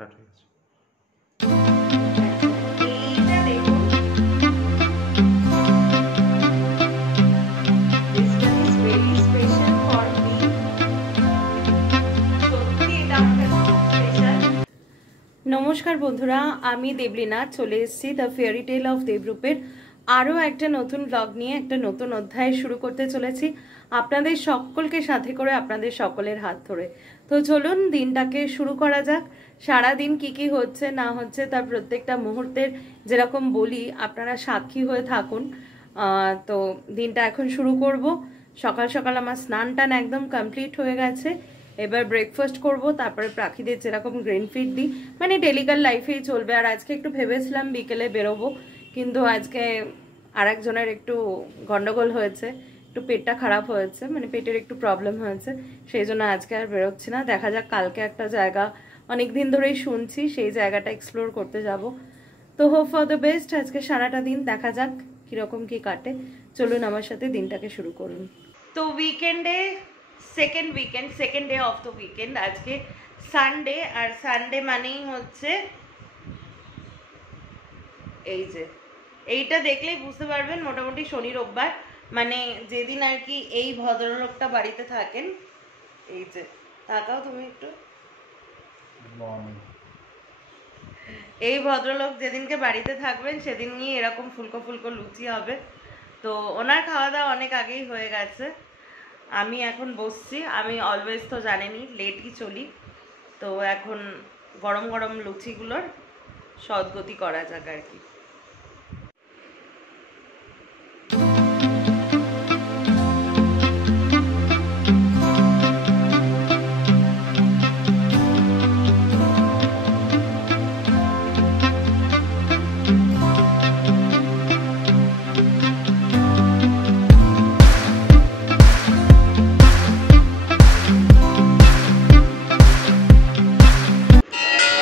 Start হয়ে গেছে। এইটা দেখুন, this one is very special for me. সত্যি এটা আমার কাছে স্পেশাল। নমস্কার বন্ধুরা, আমি দেবলীনা চলে এসেছি দ্য ফেয়ারি টেল অফ দেবরূপের আরও একটা নতুন ব্লগ নিয়ে একটা নতুন অধ্যায় শুরু করতে চলেছি আপনাদের সকলকে সাথে করে, আপনাদের সকলের হাত ধরে। তো চলুন দিনটাকে শুরু করা যাক। সারাদিন কি কি হচ্ছে না হচ্ছে তার প্রত্যেকটা মুহূর্তের যেরকম বলি আপনারা সাক্ষী হয়ে থাকুন। তো দিনটা এখন শুরু করব। সকাল সকাল আমার স্নান টান একদম কমপ্লিট হয়ে গেছে। এবার ব্রেকফাস্ট করব, তারপরে প্রাকৃতিক যেরকম গ্রিন ফিড দিই, মানে ডেলিকাল লাইফেই চলবে। আর আজকে একটু ভেবেছিলাম বিকেলে বেরোবো, কিন্তু আজকে আরেকজনের একটু গন্ডগোল হয়েছে, একটু পেটটা খারাপ হয়েছে, মানে পেটের একটু প্রবলেম হয়েছে, সেই জন্য আজকে আর বেরোচ্ছি না। দেখা যাক, কালকে একটা জায়গা অনেক দিন ধরেই শুনছি, সেই জায়গাটা এক্সপ্লোর করতে যাব। তো হোপ ফর দ্য বেস্ট। আজকে সারাটা দিন দেখা যাক কিরকম কি কাটে। চলুন আমার সাথে দিনটাকে শুরু করুন। তো উইকেন্ডে second day of the weekend, আজকে সানডে। আর সানডে মানেই হচ্ছে এই যে এইটা দেখলেই বুঝতে পারবেন মোটামুটি শনি রোববার, মানে যেদিন আর কি এই ভদ্রলোকটা বাড়িতে থাকেন। এই যে তাকাও তুমি একটু, এই ভদ্রলোক যেদিনকে বাড়িতে থাকবেন সেদিনই এরকম ফুলকো ফুলকো লুচি হবে। তো ওনার খাওয়া দাওয়া অনেক আগেই হয়ে গেছে, আমি এখন বসছি। আমি অলওয়েজ তো জানেনই লেটই চলি, তো এখন গরম গরম লুচিগুলোর সদ্গতি করা যাক আর কি।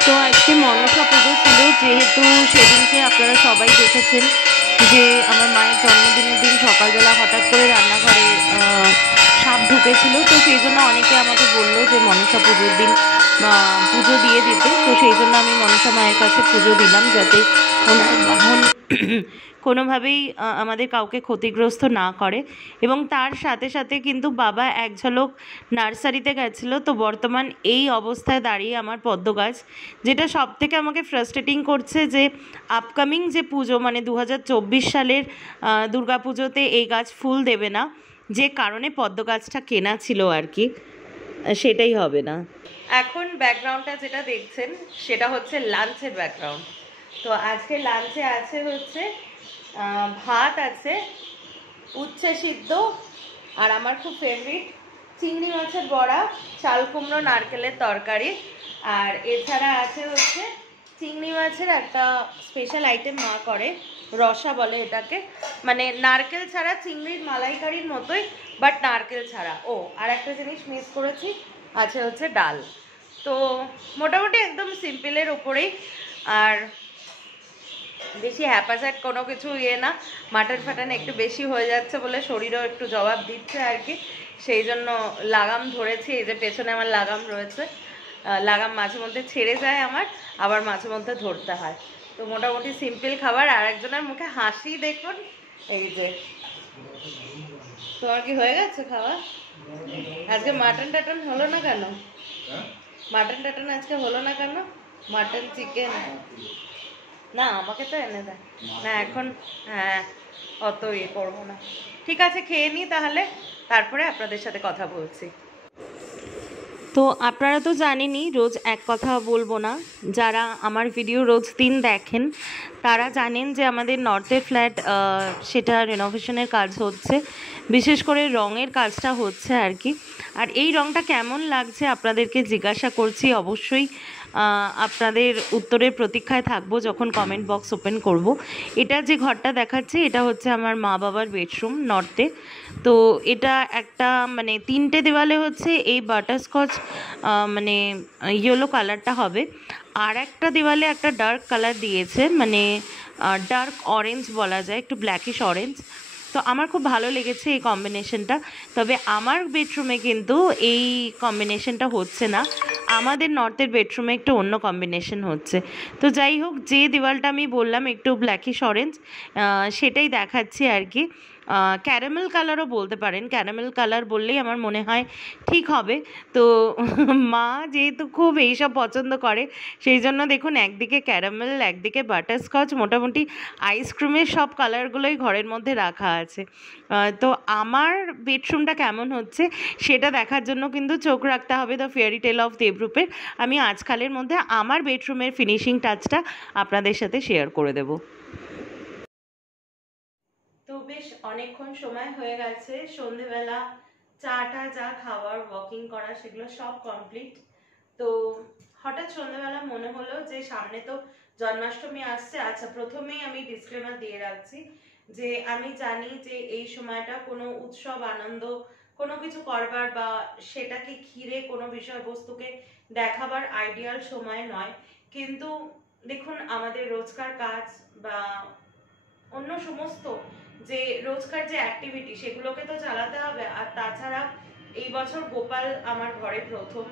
তো আজকে মনসা পুজো ছিল, যেহেতু সেদিনকে আপনারা সবাই দেখেছেন যে আমার মায়ের জন্মদিনের দিন সকালবেলা হঠাৎ করে রান্নাঘরে সাপ ঢুকেছিল। তো সেই জন্য অনেকে আমাকে বললো যে মনসা পুজোর দিন পুজো দিয়ে দিতে। তো সেই জন্য আমি মনসা মায়ের কাছে পুজো দিলাম, যাতে ওনার বাহন কোনোভাবেই আমাদের কাউকে ক্ষতিগ্রস্ত না করে। এবং তার সাথে সাথে কিন্তু বাবা এক ঝলক নার্সারিতে গেছিলো। তো বর্তমান এই অবস্থায় দাঁড়িয়ে আমার পদ্ম গাছ, যেটা সব থেকে আমাকে ফ্রাস্ট্রেটিং করছে, যে আপকামিং যে পুজো মানে 2024 সালের দুর্গাপুজোতে এই গাছ ফুল দেবে না, যে কারণে পদ্ম গাছটা কেনা ছিল আর কি, সেটাই হবে না। এখন ব্যাকগ্রাউন্ডটা যেটা দেখছেন সেটা হচ্ছে লাঞ্চের ব্যাকগ্রাউন্ড। তো আজকে লাঞ্চে আছে হচ্ছে ভাত আছে, উচ্ছে সিদ্ধ, আর আমার খুব ফেভারিট চিংড়ি মাছের বড়া, চাল কুমড়ো নারকেলের তরকারি, আর এছাড়া আছে হচ্ছে চিংড়ি মাছের একটা স্পেশাল আইটেম মা করে, রসা বলে এটাকে, মানে নারকেল ছাড়া চিংড়ির মালাইকারির মতোই, বাট নারকেল ছাড়া। ও আর একটা জিনিস মিস করেছি, আছে হচ্ছে ডাল। তো মোটামুটি একদম সিম্পলের ওপরেই, আর বেশি হ্যাপাস্যাট কোনো কিছু না। মাটন ফাটন একটু বেশি হয়ে যাচ্ছে বলে শরীরও একটু জবাব দিচ্ছে আর কি, সেই জন্য লাগাম ধরেছি। এই যে পেছনে আমার লাগাম রয়েছে, লাগাম মাঝে মধ্যে ছেড়ে যায় আমার, আবার মাঝে মধ্যে ধরতে হয়। তো মোটামুটি সিম্পল খাবার। আর একজনের মুখে হাসি দেখুন, এই যে তোমার কি হয়ে গেছে খাওয়া? আজকে মাটন টাটন হলো না কেন? মাটন টাটন আজকে হলো না কেন? মাটন চিকেন না, আমাকে তো এনে দেয় না এখন। হ্যাঁ, অত করবো না। ঠিক আছে, খেয়ে নিই তাহলে, তারপরে আপনাদের সাথে কথা বলছি। তো আপনারা তো জানেনই রোজ এক কথা বলবো না, যারা আমার ভিডিও রোজ দিন দেখেন তারা জানেন যে আমাদের নর্থের ফ্ল্যাট সেটা রেনোভেশনের কাজ হচ্ছে, বিশেষ করে রঙের কাজটা হচ্ছে আর কি। আর এই রঙটা কেমন লাগছে আপনাদেরকে জিজ্ঞাসা করছি, অবশ্যই আপনাদের উত্তরের প্রতীক্ষায় থাকবো যখন কমেন্ট বক্স ওপেন করব। এটা যে ঘরটা দেখাচ্ছে এটা হচ্ছে আমার মা বাবার বেডরুম নর্থে। তো এটা একটা মানে 3টে দেওয়ালে হচ্ছে এই বাটারস্কচ মানে ইয়েলো কালারটা হবে, আর একটা দেওয়ালে একটা ডার্ক কালার দিয়েছে, মানে ডার্ক অরেঞ্জ বলা যায়, একটু ব্ল্যাকিশ অরেঞ্জ। তো আমার খুব ভালো লেগেছে এই কম্বিনেশনটা। তবে আমার বেডরুমে কিন্তু এই কম্বিনেশনটা হচ্ছে না, আমাদের নর্থের বেডরুমে একটু অন্য কম্বিনেশন হচ্ছে। তো যাই হোক, যে দেওয়ালটা আমি বললাম একটু ব্ল্যাকিশ অরেঞ্জ, সেটাই দেখাচ্ছি আর কি। ক্যারামেল কালারও বলতে পারেন, ক্যারামেল কালার বললেই আমার মনে হয় ঠিক হবে। তো মা যেহেতু খুব এইসব পছন্দ করে, সেই জন্য দেখুন একদিকে ক্যারামেল, একদিকে বাটারস্কচ, মোটামুটি আইসক্রিমের সব কালারগুলোই ঘরের মধ্যে রাখা আছে। তো আমার বেডরুমটা কেমন হচ্ছে সেটা দেখার জন্য কিন্তু চোখ রাখতে হবে দ্য ফেয়ারি টেল অফ দেবরূপের। আমি আজকালের মধ্যে আমার বেডরুমের ফিনিশিং টাচটা আপনাদের সাথে শেয়ার করে দেব। তো বেশ অনেকক্ষণ সময় হয়ে গেছে, সন্ধেবেলা চাটা যা খাওয়ার, ওয়াকিং করা, সেগুলো সব কমপ্লিট। তো হঠাৎ সন্ধ্যাবেলা মনে হলো যে সামনে তো জন্মাষ্টমী আসছে। আচ্ছা, প্রথমেই আমি ডিসক্লেমার দিয়ে রাখছি যে আমি জানি যে এই সময়টা কোনো উৎসব আনন্দ কোনো কিছু করবার বা সেটাকে ঘিরে কোনো বিষয়বস্তুকে দেখাবার আইডিয়াল সময় নয়। কিন্তু দেখুন, আমাদের রোজকার কাজ বা অন্য সমস্ত যে রোজকার যে অ্যাক্টিভিটি, সেগুলোকে তো চালাতে হবে। আর তাছাড়া এই বছর গোপাল আমার ঘরে প্রথম,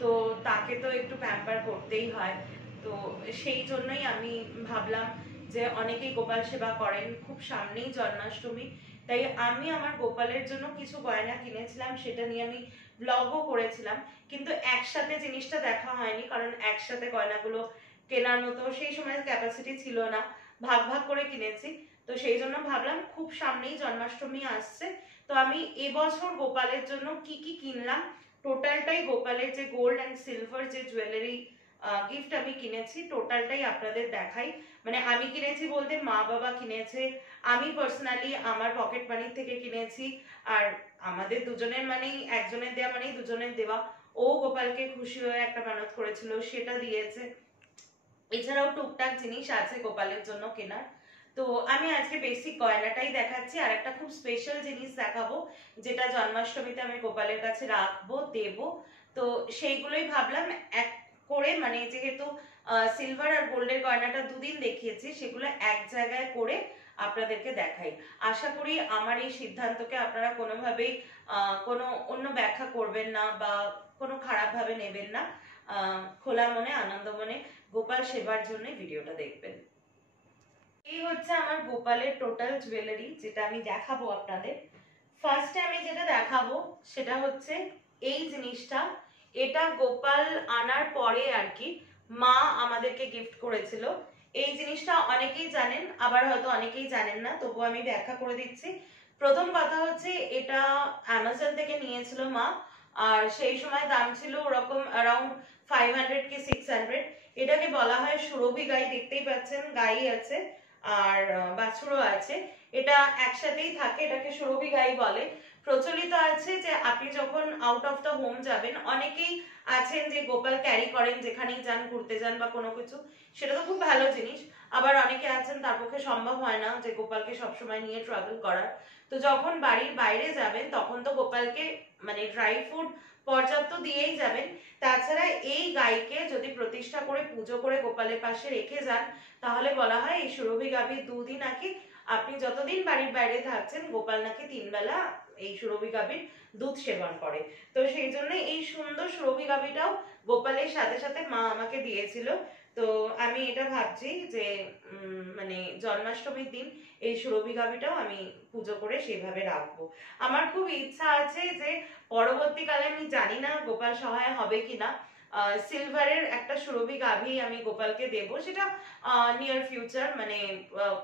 তো তাকে তো একটু প্যাম্পার করতেই হয়। তো সেই জন্যই আমি ভাবলাম যে অনেকেই গোপাল সেবা করেন, খুব সামনেই জন্মাষ্টমী, তাই আমি আমার গোপালের জন্য কিছু গয়না কিনেছিলাম, সেটা নিয়ে আমি ব্লগও করেছিলাম। কিন্তু একসাথে জিনিসটা দেখা হয়নি, কারণ একসাথে গয়নাগুলো কেনার মতো সেই সময় ক্যাপাসিটি ছিল না, ভাগ ভাগ করে কিনেছি। তো সেই জন্য ভাবলাম খুব সামনেই জন্মাষ্টমী আসছে, তো আমি এবছর গোপালের জন্য কি কি কিনলাম, টোটালটাই গোপালের যে গোল্ড অ্যান্ড সিলভার যে জুয়েলারি গিফট আমি কিনেছি, টোটালটাই আপনাদের দেখাই। মানে আমি কিনেছি বলতে মা বাবা কিনেছে, আমি পার্সোনালি আমার পকেট মানি থেকে কিনেছি। আর আমাদের দুজনের মানেই, একজনের দেওয়া মানেই দুজনের দেওয়া। ও গোপালকে খুশি হয়ে একটা মানত করেছিল, সেটা দিয়েছে। এছাড়াও টুকটাক জিনিস আছে গোপালের জন্য কেনার। তো আমি আজকে বেসিক গয়নাটাই দেখাচ্ছি, আর একটা খুব স্পেশাল জিনিস দেখাবো যেটা জন্মাষ্টমীতে আমি গোপালের কাছে রাখবো, দেব। তো সেইগুলোই ভাবলাম এক করে, মানে যেহেতু সিলভার আর গোল্ডের গয়নাটা দুদিন দেখিয়েছি, সেগুলো এক জায়গায় করে আপনাদেরকে দেখাই। আশা করি আমার এই সিদ্ধান্তকে আপনারা কোনোভাবেই কোনো অন্য ব্যাখ্যা করবেন না বা কোনো খারাপভাবে নেবেন না। খোলা মনে, আনন্দ মনে গোপাল সেবার জন্য ভিডিওটা দেখবেন। এই হচ্ছে আমার গোপালের টোটাল জুয়েলারি, যেটা আমি দেখাবো আপনাদের। ফার্স্টে আমি যেটা দেখাবো সেটা হচ্ছে এই জিনিসটা। এটা গোপাল আনার পরে আর কি মা আমাদেরকে গিফট করেছিল। এই জিনিসটা অনেকেই জানেন, আবার হয়তো অনেকেই জানেন না, তবুও আমি ব্যাখ্যা করে দিচ্ছি। প্রথম কথা হচ্ছে এটা অ্যামাজন থেকে নিয়েছিল মা, আর সেই সময় দাম ছিল ওরকম অ্যারাউন্ড 500 কি 600। এটাকে বলা হয় সুরভি গাই, দেখতেই পাচ্ছেন গাই আছে আর বাছুরও আছে, এটা একসাথেই থাকে, এটাকে সুরভি গাই বলে। প্রচলিত আছে যে আপনি যখন আউট অফ দ্য হোম যাবেন, অনেকেই আছেন যে গোপাল ক্যারি করেন যেখানেই যান, ঘুরতে যান বা কোনো কিছু, সেটা তো খুব ভালো জিনিস। আবার অনেকে আছেন তার পক্ষে সম্ভব হয় না যে গোপালকে সবসময় নিয়ে ট্রাভেল করার। তো যখন বাড়ির বাইরে যাবেন তখন তো গোপালকে মানে ড্রাই ফ্রুট পর্যাপ্ত দিয়েই যাবেন। তাছাড়া এই গাইকে যদি প্রতিষ্ঠা করে পুজো করে গোপালের পাশে রেখে যান, তাহলে বলা হয় এই সুরভি গাভীর দুধই নাকি আপনি যতদিন বাড়ির বাইরে থাকছেন, গোপাল নাকি 3 বেলা এই সুরভি গাভীর দুধ সেবন করে। তো সেই জন্য এই সুন্দর সুরভি গাভীটাও গোপালের সাথে সাথে মা আমাকে দিয়েছিল। তো আমি এটা ভাবছি যে মানে জন্মাষ্টমীর দিন এই সুরভি গাভীটাও আমি পুজো করে সেভাবে রাখবো। আমার খুব ইচ্ছা আছে যে পরবর্তীকালে, আমি জানি না গোপাল সহায় হবে কিনা, সিলভারের একটা সুরভি গাভী আমি গোপালকে দেব, সেটা নিয়ার ফিউচার, মানে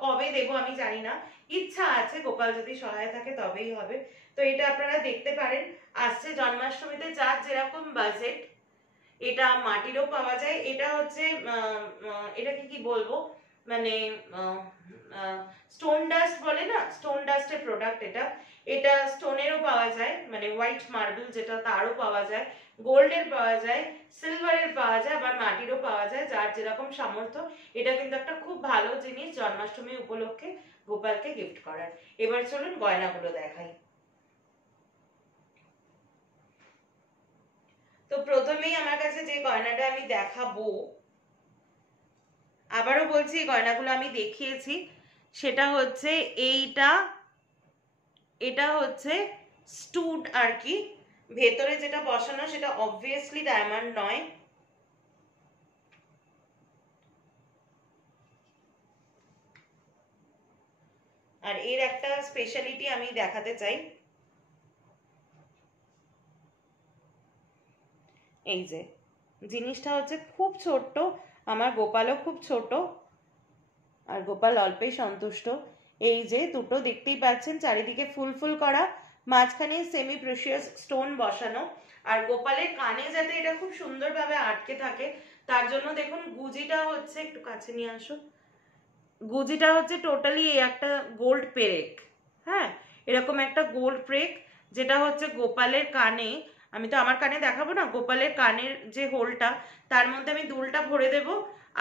কবে দেব আমি জানি না, ইচ্ছা আছে, গোপাল যদি সহায় থাকে তবেই হবে। তো এটা আপনারা দেখতে পারেন, আসছে জন্মাষ্টমীতে যার যেরকম বাজেট। এটা মাটিরও পাওয়া যায়, এটা হচ্ছে এটাকে কি বলবো, মানে স্টোন ডাস্ট বলে না, স্টোন ডাস্টের প্রোডাক্ট এটা। এটা স্টোনেরও পাওয়া যায়, মানে হোয়াইট মার্বেল যেটা, তারও পাওয়া যায়, গোল্ডের পাওয়া যায়, সিলভারের পাওয়া যায়, আবার মাটিরও পাওয়া যায়, যার যেরকম সামর্থ্য। এটা কিন্তু একটা খুব ভালো জিনিস জন্মাষ্টমী উপলক্ষে গোপালকে গিফট করার। এবার চলুন গয়নাগুলো দেখাই। তো প্রথমেই আমার কাছে যে গয়নাটা আমি দেখাবো, আবারও বলছি এই গয়নাগুলো আমি দেখিয়েছি, সেটা হচ্ছে এইটা। এটা হচ্ছে স্টুড আর কি, ভেতরে যেটা বসানো সেটা অবভিয়াসলি ডায়মন্ড নয়। আর এর একটা স্পেশালিটি আমি দেখাতে চাই, এই যে জিনিসটা হচ্ছে খুব ছোট্ট, আমার গোপালও খুব ছোট, আর গোপাল অল্পেই সন্তুষ্ট। এই যে দুটো দেখতেই পাচ্ছেন, চারিদিকে ফুল ফুল করা, মাঝখানে সেমি প্রেশিয়াস স্টোন বসানো, আর গোপালের কানে যাতে এটা খুব সুন্দরভাবে আটকে থাকে তার জন্য দেখুন গুজিটা হচ্ছে, একটু কাছে নিয়ে আসো, গুজিটা হচ্ছে টোটালি একটা গোল্ড পেরেক। হ্যাঁ, এরকম একটা গোল্ড পেরেক যেটা হচ্ছে গোপালের কানে, আমি তো আমার কানে দেখাবো না, গোপালের কানের যে হোলটা তার মধ্যে আমি দুলটা ভরে দেব,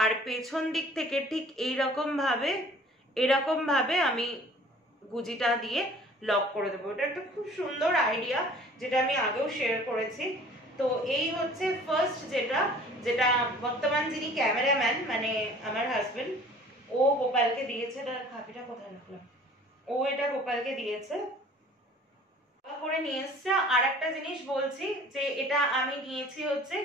আর পেছন দিক থেকে ঠিক এরকম ভাবে আমি গুজিটা দিয়ে লক করে দেবো। এটা একটা খুব সুন্দর আইডিয়া যেটা আমি আগেও শেয়ার করেছি। তো এই হচ্ছে ফার্স্ট যেটা যেটা বর্তমান যিনি ক্যামেরাম্যান মানে আমার হাজবেন্ড, ও গোপালকে দিয়েছে। তার খাপিটা কোথায় রাখলাম, ও এটা গোপালকে দিয়েছে করে নিয়ে এসছে। আর একটা জিনিস বলছি যে এটা আমি নিয়েছি হচ্ছে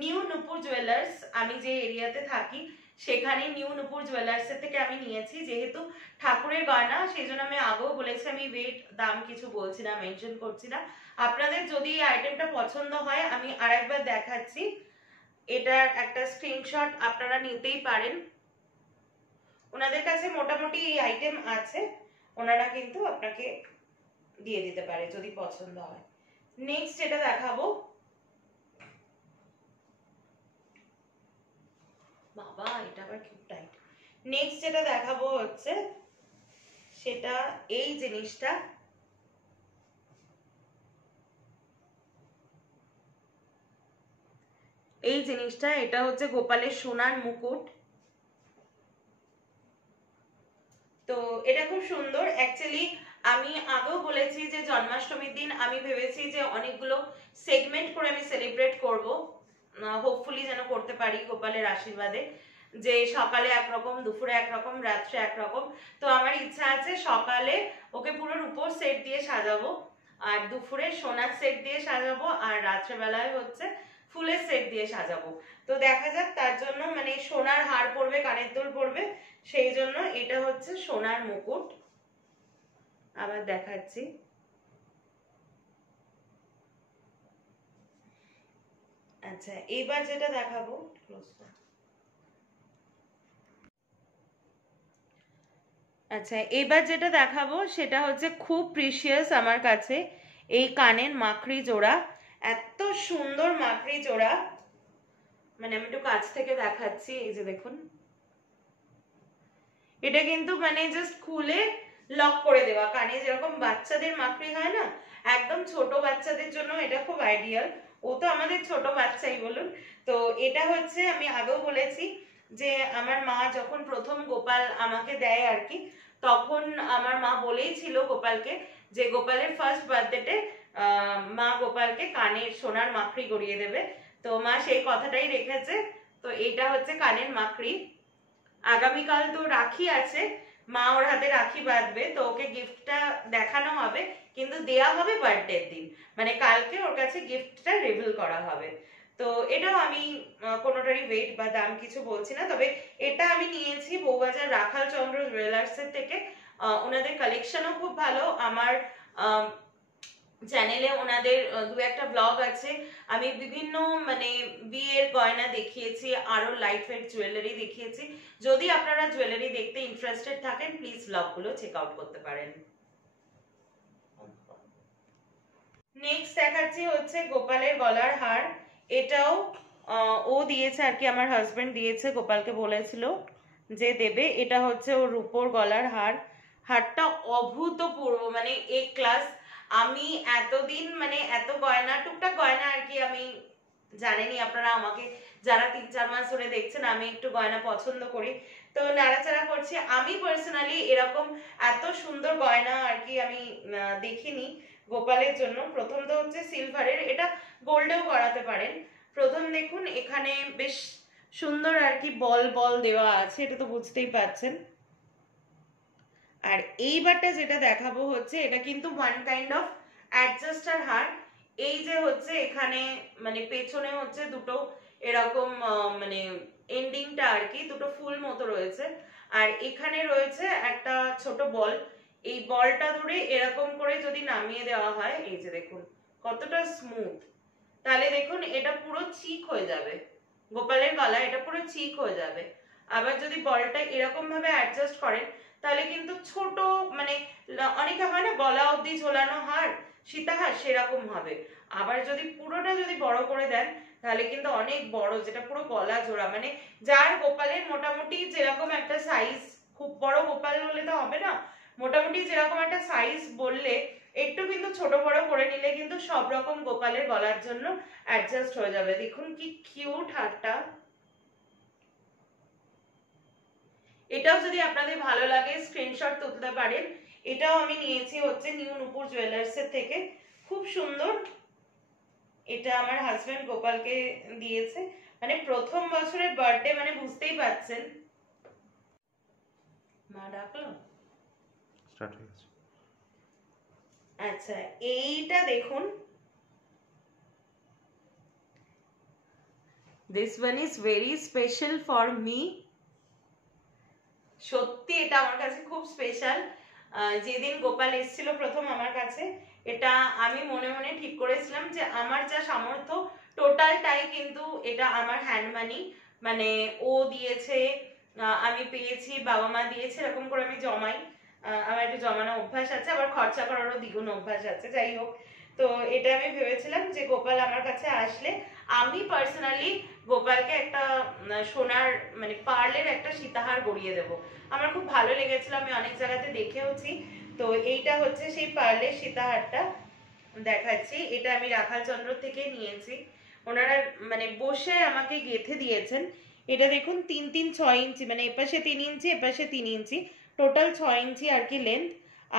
নিউ নূপুর জুয়েলার্স, আমি যে এরিয়াতে থাকি সেখানে নিউ নূপুর জুয়েলার্স এর থেকে আমি নিয়েছি। যেহেতু ঠাকুরের গয়না সেই জন্য আমি আগেও বলেছি আমি ওয়েট দাম কিছু বলছি না, মেনশন করছি না। আপনাদের যদি এই আইটেমটা পছন্দ হয় আমি আরেকবার দেখাচ্ছি, এটার একটা স্ক্রিনশট আপনারা নিতেই পারেন। ওনাদের কাছে মোটামুটি এই আইটেম আছে, ওনারা কিন্তু আপনাকে দিয়ে দিতে পারে যদি পছন্দ হয়। নেক্সট যেটা দেখাবো, বাবা এটা আবার খুব টাইট। নেক্সট যেটা দেখাবো হচ্ছে সেটা এই জিনিসটা, এই জিনিসটা এটা হচ্ছে গোপালের সোনার মুকুট। তো এটা খুব সুন্দর। অ্যাকচুয়ালি আমি আগেও বলেছি যে জন্মাষ্টমীর দিন আমি ভেবেছি যে অনেকগুলো সেগমেন্ট করে আমি সেলিব্রেট করব, হোপফুলি যেন করতে পারি গোপালের আশীর্বাদে, যে সকালে একরকম, দুপুরে একরকম, রাত্রে একরকম। তো আমার ইচ্ছা আছে সকালে ওকে পুরো রূপোর সেট দিয়ে সাজাবো, আর দুপুরে সোনার সেট দিয়ে সাজাবো, আর রাত্রেবেলায় হচ্ছে ফুলের সেট দিয়ে সাজাবো। তো দেখা যাক, তার জন্য মানে সোনার হার পরবে, কানের দুল পরবে, সেই জন্য এটা হচ্ছে সোনার মুকুট। আবার দেখাচ্ছি, আচ্ছা এবার যেটা দেখাবো, আচ্ছা এবার যেটা দেখাবো সেটা হচ্ছে খুব প্রিশিয়াস আমার কাছে, এই কানের মাকড়ি জোড়া। এত সুন্দর মাকড়ি জোড়া, মানে আমি একটু কাছ থেকে দেখাচ্ছি, এই যে দেখুন, এটা কিন্তু মানে জাস্ট খুলে লক করে দেওয়া, কানে যেরকম বাচ্চাদের মাকড়ি হয় না, একদম ছোট বাচ্চাদের জন্য এটা খুব আইডিয়াল। ও তো আমাদের ছোট বাচ্চাই বলুন। তো এটা হচ্ছে আমি আগেও বলেছি যে আমার মা যখন প্রথম গোপাল আমাকে দেয় আর কি, তখন আমার মা বলেই ছিল গোপালকে যে গোপালের ফার্স্ট বার্থডেতে মা গোপালকে কানের সোনার মাকড়ি গড়িয়ে দেবে। তো মা সেই কথাটাই রেখেছে। তো এটা হচ্ছে কানের মাকড়ি। আগামীকাল তো রাখি আছে, মা ওর হাতে রাখি বাঁধবে, তো ওকে গিফটটা দেখানো হবে, কিন্তু দেয়া হবে বার্থডের দিন, মানে কালকে ওর কাছে গিফটটা রিভিল করা হবে। তো এটাও আমি কোনোটারই ওয়েট বা দাম কিছু বলছি না, তবে এটা আমি নিয়েছি বউবাজার রাখাল চন্দ্র জুয়েলার্সের থেকে। ওনাদের কালেকশনও খুব ভালো। আমার চ্যানেলে ওনাদের দু একটা ব্লগ আছে, আমি বিভিন্ন মানে বিয়ের গয়না দেখিয়েছি, আরো লাইট ওয়েট জুয়েলারি দেখিয়েছি। যদি আপনারা জুয়েলারি দেখতে ইন্টারেস্টেড থাকেন প্লিজ ব্লগগুলো চেক আউট করতে পারেন। নেক্সট দেখাচ্ছি হচ্ছে গোপালের গলার হার। এটাও ও দিয়েছে আর কি, আমার হাজবেন্ড দিয়েছে, গোপালকে বলেছিল যে দেবে। এটা হচ্ছে ওর রূপোর গলার হার। হারটা অভূতপূর্ব, মানে এ ক্লাস। আমি এতদিন মানে এত গয়না, টুকটাক গয়না আর কি, আমি জানেনই আপনারা আমাকে যারা 3-4 মাস ধরে দেখছেন, আমি একটু গয়না পছন্দ করি, তো নাড়াচাড়া করছি। আমি পার্সোনালি এরকম এত সুন্দর গয়না আর কি আমি দেখিনি গোপালের জন্য। প্রথম তো হচ্ছে সিলভারের, এটা গোল্ডেও করাতে পারেন। প্রথম দেখুন এখানে বেশ সুন্দর আর কি বল বল দেওয়া আছে, এটা তো বুঝতেই পারছেন। আর এইবারটা যেটা দেখাবো হচ্ছে এটা কিন্তু ওয়ান কাইন্ড অফ অ্যাডজাস্টার হার। এই যে হচ্ছে এখানে মানে পেছনে হচ্ছে দুটো এরকম মানে এন্ডিংটা আর কি দুটো ফুল মতো রয়েছে, আর এখানে রয়েছে একটা ছোট বল। এই বলটা ধরে এরকম করে যদি নামিয়ে দেওয়া হয়, এই যে দেখুন কতটা স্মুথ, তাহলে দেখুন এটা পুরো চিক হয়ে যাবে, গোপালের গলা এটা পুরো চিক হয়ে যাবে। আবার যদি বলটা এরকম ভাবে অ্যাডজাস্ট করেন তাহলে কিন্তু ছোট মানে অনেকে হয় না গলা অবধি ঝোলানো হার সীতাহার সেরকম হবে। আবার যদি পুরোটা যদি বড় করে দেন তাহলে কিন্তু অনেক বড়, যেটা পুরো গলা জোড়া, মানে যার গোপালের মোটামুটি যেরকম একটা সাইজ, খুব বড় গোপাল হলে তো হবে না, মোটামুটি যেরকম একটা সাইজ বললে একটু কিন্তু ছোট বড় করে নিলে কিন্তু সব রকম গোপালের গলার জন্য অ্যাডজাস্ট হয়ে যাবে। দেখুন কি কিউট হারটা। এটাও যদি আপনাদের ভালো লাগে স্ক্রিনশট তুলতে পারেন। এটাও আমি নিয়েছি হচ্ছে নিউ নূপুর জুয়েলার্স এর থেকে, খুব সুন্দর। এটা আমার হাজবেন্ড গোপালকে দিয়েছে, মানে প্রথম বছরের বার্থডে, মানে বুঝতেই পারছেন। মা ডাকলো, স্টার্ট হয়ে গেছে। আচ্ছা এইটা দেখুন, this one is very special for me। সত্যি এটা আমার কাছে খুব স্পেশাল। যেদিন গোপাল এসেছিল প্রথম আমার কাছে, এটা আমি মনে মনে ঠিক করেছিলাম যে আমার যা সামর্থ্য টোটালটাই কিন্তু এটা আমার হ্যান্ড মানি, মানে ও দিয়েছে, আমি পেয়েছি, বাবা মা দিয়েছে, এরকম করে আমি জমাই। আমার একটু জমানো অভ্যাস আছে, আবার খরচা করারও দ্বিগুণ অভ্যাস আছে, যাই হোক। তো এটা আমি ভেবেছিলাম যে গোপাল আমার কাছে আসলে আমি পার্সোনালি গোপালকে একটা সোনার মানে পার্লের একটা সীতাহার গড়িয়ে দেবো। আমার খুব ভালো লেগেছিল, আমি অনেক জায়গাতে দেখেওছি। তো এইটা হচ্ছে সেই পার্লের সীতাহারটা দেখাচ্ছি। এটা আমি রাখাল চন্দ্র থেকে নিয়েছি, ওনারা মানে বসে আমাকে গেঁথে দিয়েছেন। এটা দেখুন 3-3-6 ইঞ্চি, মানে এপাশে 3 ইঞ্চি এপাশে 3 ইঞ্চি, টোটাল 6 ইঞ্চি আর কি লেন্থ।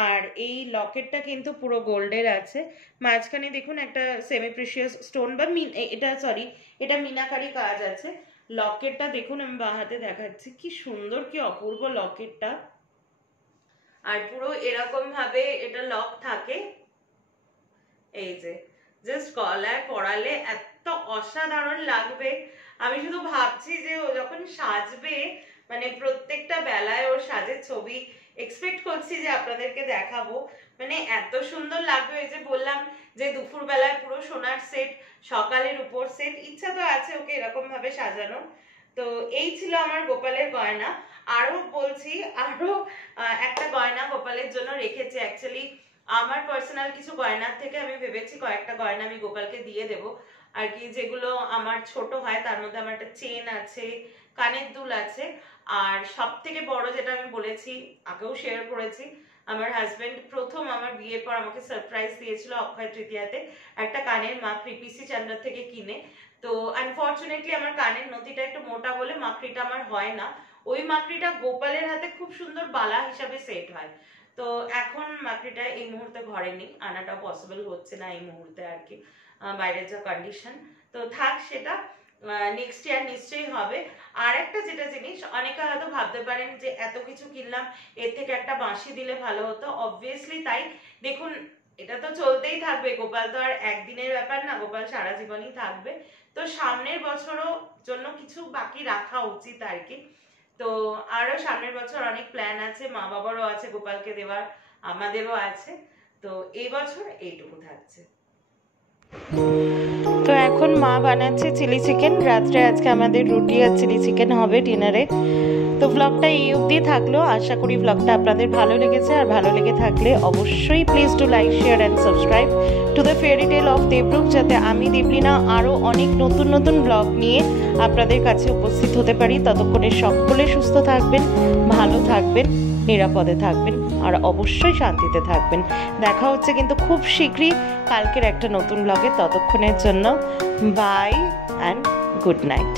আর এই লকেটটা কিন্তু পুরো গোল্ডের আছে, মাঝখানে দেখুন একটা সেমি প্রিশিয়াস স্টোন বা এটা সরি এটা মিনাকারি কাজ আছে। লকেটটা দেখুন, আমি বাঁ হাতে দেখাচ্ছি, কি সুন্দর কি অপূর্ব লকেটটা। আর পুরো এরকম ভাবে এটা লক থাকে, এই যে জাস্ট গলায় পরালে এত অসাধারণ লাগবে। আমি শুধু ভাবছি যে ও যখন সাজবে, মানে প্রত্যেকটা বেলায় ওর সাজের ছবি এক্সপেক্ট করছি যে আপনাদেরকে দেখাবো, মানে এত সুন্দর লাগবে। এই যে বললাম যে দুপুর বেলায় পুরো সোনার সেট, সকালের উপর সেট, ইচ্ছা তো আছে ওকে এরকম ভাবে সাজানো। তো এই ছিল আমার গোপালের গয়না। আরো বলছি, আরো একটা গয়না গোপালের জন্য রেখেছি। অ্যাকচুয়ালি আমার পার্সোনাল কিছু গয়নার থেকে আমি ভেবেছি কয়েকটা গয়না আমি গোপালকে দিয়ে দেব আর কি, যেগুলো আমার ছোট হয়। তার মধ্যে আমার একটা চেন আছে, কানের দুল আছে, আর সব থেকে বড় যেটা আমি বলেছি, আগেও শেয়ার করেছি, আমার হাজবেন্ড প্রথম আমার বিয়ের পর আমাকে সারপ্রাইজ দিয়েছিল অক্ষয় তৃতীয়াতে একটা কানের মাকড়ি পিসি চান্দার থেকে কিনে। তো আনফর্চুনেটলি আমার কানের নথিটা একটু মোটা বলে মাকড়িটা আমার হয় না। ওই মাকড়িটা গোপালের হাতে খুব সুন্দর বালা হিসাবে সেট হয়। তো এখন মাকড়িটা এই মুহূর্তে ঘরে নেই, আনাটা পসিবল হচ্ছে না এই মুহূর্তে আর কি, বাইরের যা কন্ডিশন। তো থাক, সেটা নেক্সট ইয়ার নিশ্চয়ই হবে। আর একটা যেটা জিনিস, অনেকে হয়তো ভাবতে পারেন যে এত কিছু কিনলাম, এর থেকে একটা বাঁশি দিলে ভালো হতো। অবভিয়াসলি তাই। দেখুন এটা তো চলতেই থাকবে, গোপাল তো আর একদিনের ব্যাপার না, গোপাল সারা জীবনই থাকবে। তো সামনের বছরও জন্য কিছু বাকি রাখা উচিত আর কি। তো আরো সামনের বছর অনেক প্ল্যান আছে, মা বাবারও আছে গোপালকে দেওয়ার, আমাদেরও আছে। তো এই বছর এইটুকু থাকছে। তো এখন মা বানাচ্ছে চিলি চিকেন, রাত্রে আজকে আমাদের রুটি আর চিলি চিকেন হবে ডিনারে। তো ব্লগটা এই অবধি থাকলো, আশা করি ব্লগটা আপনাদের ভালো লেগেছে। আর ভালো লেগে থাকলে অবশ্যই please to like, share and subscribe to the fairy tale of Debrup, যাতে আমি দেবলীনা আরও অনেক নতুন নতুন ব্লগ নিয়ে আপনাদের কাছে উপস্থিত হতে পারি। ততক্ষণে সকলে সুস্থ থাকবেন, ভালো থাকবেন, নিরাপদে থাকবেন, আর অবশ্যই শান্তিতে থাকবেন। দেখা হচ্ছে কিন্তু খুব শীঘ্রই কালকের একটা নতুন ব্লগে। ততক্ষণের জন্য বাই অ্যান্ড গুড নাইট।